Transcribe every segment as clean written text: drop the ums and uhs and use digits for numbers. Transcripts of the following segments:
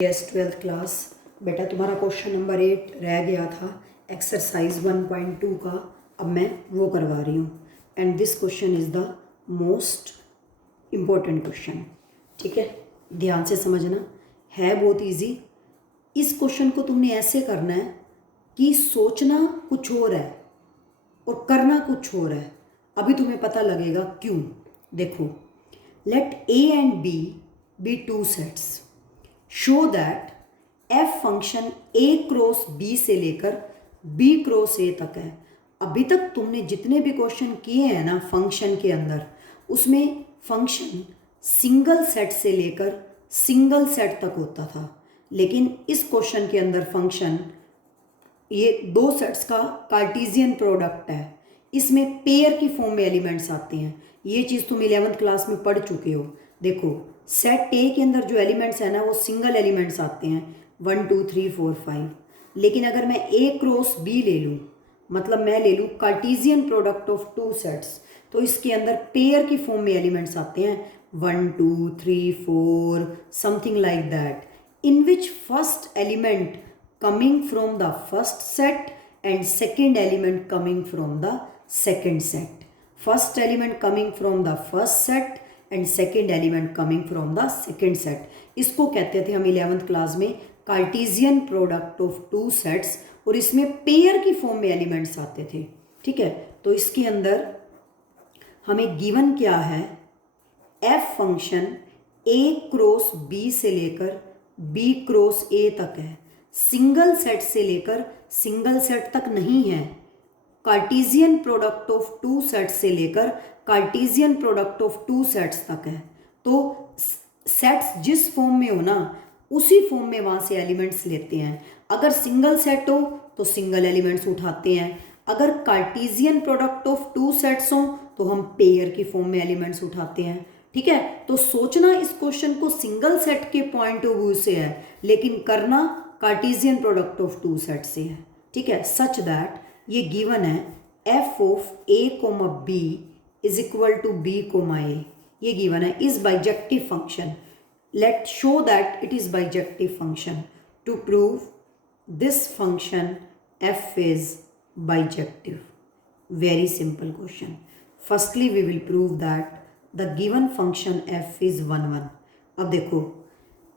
Yes 12th class. बेटा तुम्हारा question number 8 रह गया था एक्सरसाइज 1.2 का, अब मैं वो करवा रही हूँ। And this question is the most important question. ठीक है, ध्यान से समझना, है बहुत इजी। इस क्वेश्चन को तुमने ऐसे करना है कि सोचना कुछ और है और करना कुछ और है। अभी तुम्हें पता लगेगा क्यों। देखो, let A and B two sets, show that f function A cross B से लेकर बी क्रॉस ए तक है। अभी तक तुमने जितने भी क्वेश्चन किए हैं ना फंक्शन के अंदर, उसमें फंक्शन सिंगल सेट से लेकर सिंगल सेट तक होता था, लेकिन इस क्वेश्चन के अंदर फंक्शन ये दो सेट्स का कार्टेशियन प्रोडक्ट है। इसमें पेयर की फॉर्म में एलिमेंट्स आते हैं। ये चीज़ तुम 11th क्लास में पढ़ चुके हो। देखो, सेट ए के अंदर जो एलिमेंट्स है ना वो सिंगल एलिमेंट्स आते हैं 1 2 3 4 5। लेकिन अगर मैं ए क्रॉस बी ले लूँ, मतलब मैं ले लूँ Cartesian product of two sets, तो इसके अंदर पेयर की फॉर्म में एलिमेंट्स आते हैं 1 2 3 4 something like that, in which first element coming from the first set and second element coming from the second set. First element coming from the first set and second element coming from the second set. इसको कहते थे हम 11th class में Cartesian product of two sets, और इसमें pair की form में elements आते थे। ठीक है, तो इसके अंदर हमें गिवन क्या है, F function A cross B से लेकर बी क्रॉस ए तक है, सिंगल सेट से लेकर सिंगल सेट तक नहीं है, Cartesian product of two sets से लेकर Cartesian product of two sets तक है। तो सेट्स जिस फॉर्म में हो ना उसी फॉर्म में वहाँ से एलिमेंट्स लेते हैं। अगर सिंगल सेट हो तो सिंगल एलिमेंट्स उठाते हैं, अगर Cartesian product of two sets हो तो हम पेयर की फॉर्म में एलिमेंट्स उठाते हैं। ठीक है, तो सोचना इस क्वेश्चन को सिंगल सेट के पॉइंट ऑफ व्यू से है, लेकिन करना Cartesian product of two set से है। ठीक है, सच दैट ये गिवन है F of A comma B is equal to B comma A, ये गिवन है, is bijective function. Let show that it is bijective function. To prove this function F is bijective, very simple question. Firstly we will prove that the given function F is 1 1। अब देखो,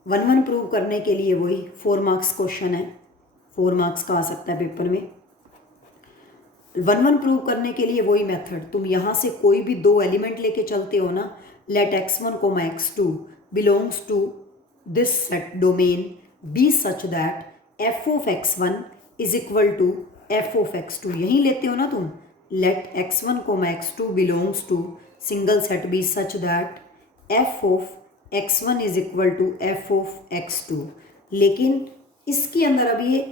1 1 prove करने के लिए वही 4 marks question है, 4 marks का आ सकता है पेपर में। 1 1 प्रूव करने के लिए वही मेथड, तुम यहाँ से कोई भी दो एलिमेंट लेके चलते हो ना, let x1 comma x2 belongs to this set domain B such that f of x1 is equal to f of x2, यही लेते हो ना तुम। Let x1 comma x2 belongs to single set B such that f of x1 is equal to f of x2। लेकिन इसके अंदर अब ये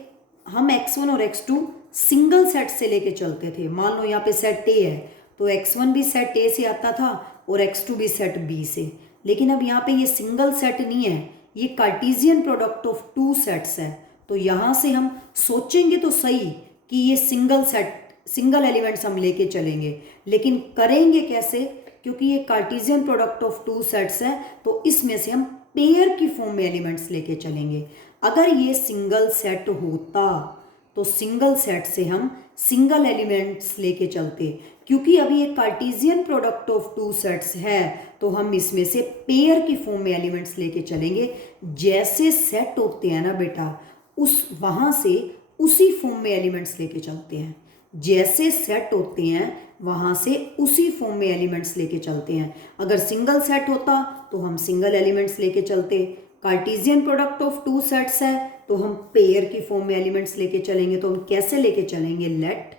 हम x1 और x2 सिंगल सेट से लेके चलते थे। मान लो यहाँ पे सेट ए है तो x1 भी सेट ए से आता था और x2 भी सेट बी से, लेकिन अब यहाँ पे ये सिंगल सेट नहीं है, ये Cartesian product of two sets है। तो यहाँ से हम सोचेंगे तो सही कि ये सिंगल सेट, सिंगल एलिमेंट्स हम लेके चलेंगे, लेकिन करेंगे कैसे, क्योंकि ये Cartesian product of two sets है तो इसमें से हम पेयर की फॉर्म में एलिमेंट्स लेके चलेंगे। अगर ये सिंगल सेट होता तो सिंगल सेट से हम सिंगल एलिमेंट्स लेके चलते, क्योंकि अभी ये Cartesian product of two sets है तो हम इसमें से पेयर की फॉर्म में एलिमेंट्स लेके चलेंगे। जैसे सेट होते हैं ना बेटा, उस वहाँ से उसी फॉर्म में एलिमेंट्स लेके चलते हैं। जैसे सेट होते हैं वहाँ से उसी फॉर्म में एलिमेंट्स लेके चलते हैं। अगर सिंगल सेट होता तो हम सिंगल एलिमेंट्स लेके चलते, Cartesian product of two sets है तो हम पेयर की फॉर्म में एलिमेंट्स लेके चलेंगे। तो हम कैसे लेके चलेंगे, लेट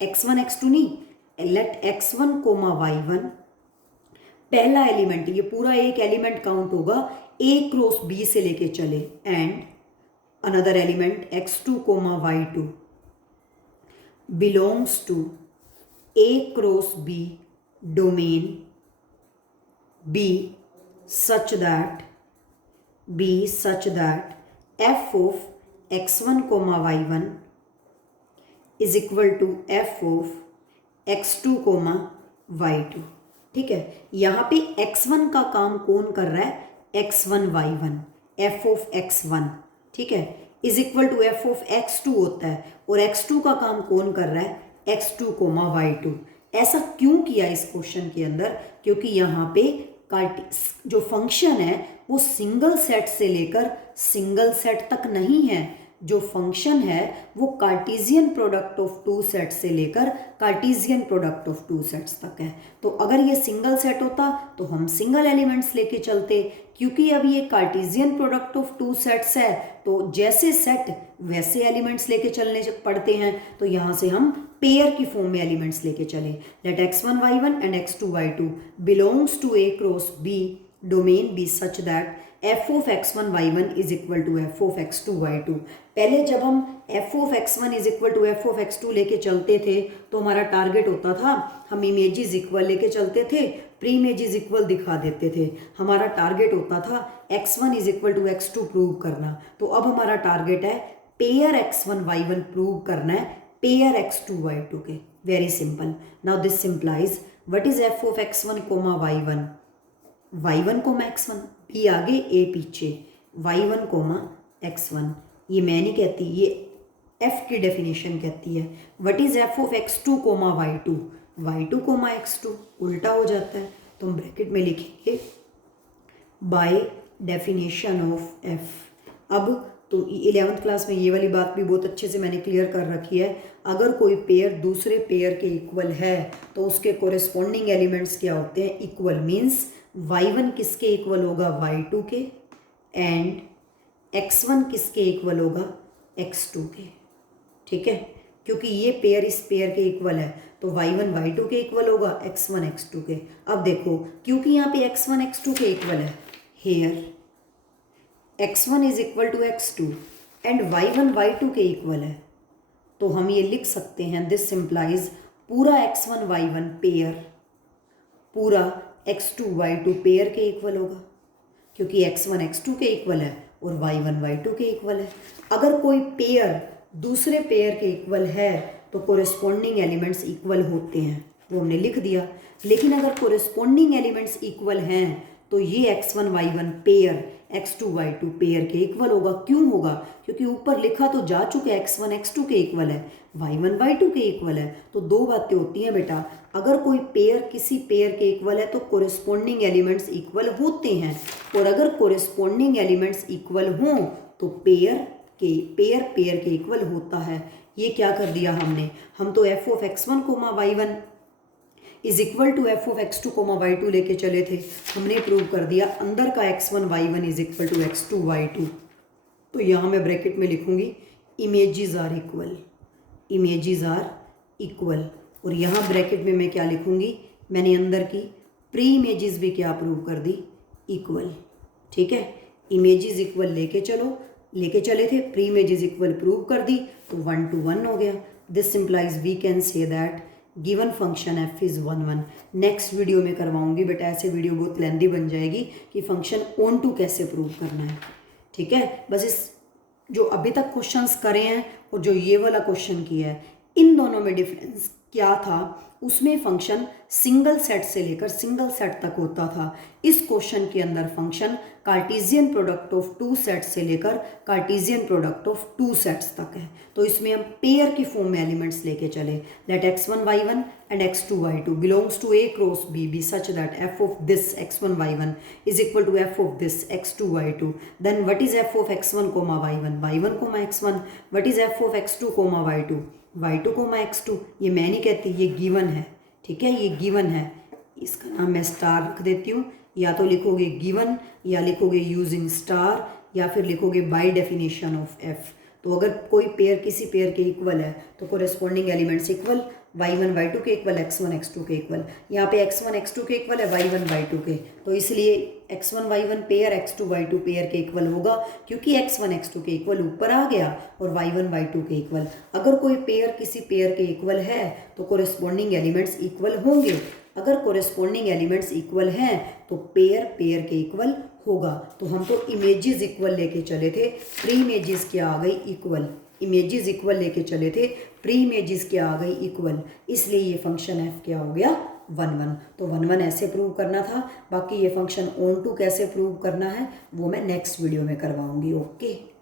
x1 x2 नहीं, लेट x1 कोमा y1 पहला एलिमेंट, ये पूरा एक एलिमेंट काउंट होगा, a क्रॉस b से लेके चले, and another element x2 comma y2 belongs to A cross B domain B such that f of x1 comma y1 is equal to f of x2 comma y2। ठीक है, यहाँ पे x1 का काम कौन कर रहा है, x1 y1, F of x1, ठीक है, is equal to f of x2 होता है, और x2 का काम कौन कर रहा है, x2 कोमा y2। ऐसा क्यों किया इस क्वेश्चन के अंदर, क्योंकि यहाँ पे जो फंक्शन है वो सिंगल सेट से लेकर सिंगल सेट तक नहीं है, जो फंक्शन है वो Cartesian product of two set से लेकर Cartesian product of two sets तक है। तो अगर ये सिंगल सेट होता तो हम सिंगल एलिमेंट्स लेके चलते, क्योंकि अब ये Cartesian product of two sets है तो जैसे सेट वैसे एलिमेंट्स लेके चलने पड़ते हैं, तो यहाँ से हम पेयर की फॉर्म में एलिमेंट्स लेके चले। Let x1 y1 and x2 y2 belongs to A cross B domain B such that f of x1 y1 is equal to f of x2 y2। पहले जब हम f of x1 is equal to f of x2 लेके चलते थे तो हमारा target होता था, हम इमेजेस इक्वल लेके चलते थे, प्री इमेजेस इक्वल दिखा देते थे। हमारा टारगेट होता था x1 is equal to x2 prove करना। तो अब हमारा टारगेट है पेयर x1 y1 प्रूव करना है पेयर x2 y2 के। Very simple. Now this simplifies what is f of x1 comma y1, y1 comma x1, b आगे a पीछे, y1 कोमा x1। ये मैं नहीं कहती, ये f की डेफिनेशन कहती है। What is f of x2 comma y2, y2 comma x2, उल्टा हो जाता है तो हम ब्रैकेट में लिखेंगे बाय डेफिनेशन ऑफ f। अब तो 11th क्लास में ये वाली बात भी बहुत अच्छे से मैंने क्लियर कर रखी है, अगर कोई पेयर दूसरे पेयर के इक्वल है तो उसके कोरिस्पोंडिंग एलिमेंट्स क्या होते हैं, इक्वल। मीन्स y1 किसके इक्वल होगा, y2 के, एंड x1 किसके इक्वल होगा, x2 के, ठीक है। क्योंकि ये पेयर इस पेयर के इक्वल है तो y1 y2 के इक्वल होगा, x1 x2 के। अब देखो क्योंकि यहाँ पे x1 x2 के इक्वल है, here x1 is equal to x2 and y1 y2 के इक्वल है, तो हम ये लिख सकते हैं दिस सिंप्लाइज पूरा x1 y1 पेयर पूरा x2 y2 पेयर के इक्वल होगा, क्योंकि x1 x2 के इक्वल है और y1 y2 के इक्वल है। अगर कोई पेयर दूसरे पेयर के इक्वल है तो कोरिस्पोंडिंग एलिमेंट्स इक्वल होते हैं, वो हमने लिख दिया। लेकिन अगर कोरिस्पोंडिंग एलिमेंट्स इक्वल हैं तो ये x1 y1 pair x2 y2 pair के इक्वल होगा। क्यों होगा, क्योंकि ऊपर लिखा तो जा चुके x1 x2 के इक्वल है, y1 y2 के इक्वल है। तो दो बातें होती हैं बेटा, अगर कोई पेयर किसी पेयर के इक्वल है तो कोरिस्पोंडिंग एलिमेंट्स इक्वल होते हैं, और अगर कोरिस्पोंडिंग एलिमेंट्स इक्वल हों तो पेयर के इक्वल होता है। ये क्या कर दिया हमने, हम तो f of x1 comma y1 is equal to f of x2 comma y2 लेके चले थे, हमने प्रूव कर दिया अंदर का x1 y1 is equal to x2 y2। तो यहाँ मैं ब्रैकेट में लिखूंगी इमेजेस आर इक्वल, और यहाँ ब्रैकेट में मैं क्या लिखूंगी, मैंने अंदर की प्री इमेजेस भी क्या प्रूव कर दी, इक्वल, ठीक है। इमेजेस इक्वल लेके चले थे, प्री इमेजेस इक्वल प्रूव कर दी तो 1 to 1 हो गया। This simplifies we can say that given function f is 1 1। Next video में करवाऊंगी बेटा, ऐसे वीडियो बहुत लेंदी बन जाएगी कि फंक्शन ऑन टू कैसे प्रूव करना है, ठीक है। बस इस जो अभी तक क्वेश्चंस करे हैं और जो ये वाला क्वेश्चन किया है, इन दोनों में डिफरेंस क्या था, उसमें फंक्शन सिंगल सेट से लेकर सिंगल सेट तक होता था। इस क्वेश्चन के अंदर function Cartesian product of two set से लेकर Cartesian product of two sets तक है। तो इसमें हम पेयर की फॉर्म में एलिमेंट्स लेके चले। Let x1 y1 and x2 y2 belongs to A cross B such that f of this x1 y1 is equal to f of this x2 y2। Then what is f of x1 comma y1, y1 comma x1, what is f of x2 comma y2, y2 comma x2। ये मैं नहीं कहती, ये given है, ठीक है, ये given है। इसका नाम मैं स्टार रख देती हूँ, या तो लिखोगे गिवन या लिखोगे यूजिंग स्टार या फिर लिखोगे बाय डेफिनेशन ऑफ f। तो अगर कोई पेयर किसी पेयर के इक्वल है तो कोरिस्पोंडिंग एलिमेंट्स इक्वल, y1 y2 के इक्वल, x1 x2 के इक्वल। यहाँ पे x1 x2 के इक्वल है, y1 y2 के, तो इसलिए x1 y1 pair x2 y2 pair के इक्वल होगा, क्योंकि x1 x2 के इक्वल ऊपर आ गया और y1 y2 के इक्वल। अगर कोई पेयर किसी पेयर के इक्वल है तो कोरिस्पोंडिंग एलिमेंट्स इक्वल होंगे, अगर कोरिस्पोंडिंग एलिमेंट्स इक्वल हैं तो पेयर के इक्वल होगा। तो हम तो इमेजेस इक्वल लेके चले थे, प्री इमेजेस क्या आ गई, इक्वल। इमेजेस इक्वल लेके चले थे, प्री इमेजेस क्या आ गई, इक्वल। इसलिए ये फंक्शन f क्या हो गया, 1 1। तो 1 1 ऐसे प्रूव करना था। बाकी ये फंक्शन ऑन टू कैसे प्रूव करना है वो मैं नेक्स्ट वीडियो में करवाऊंगी। ओके।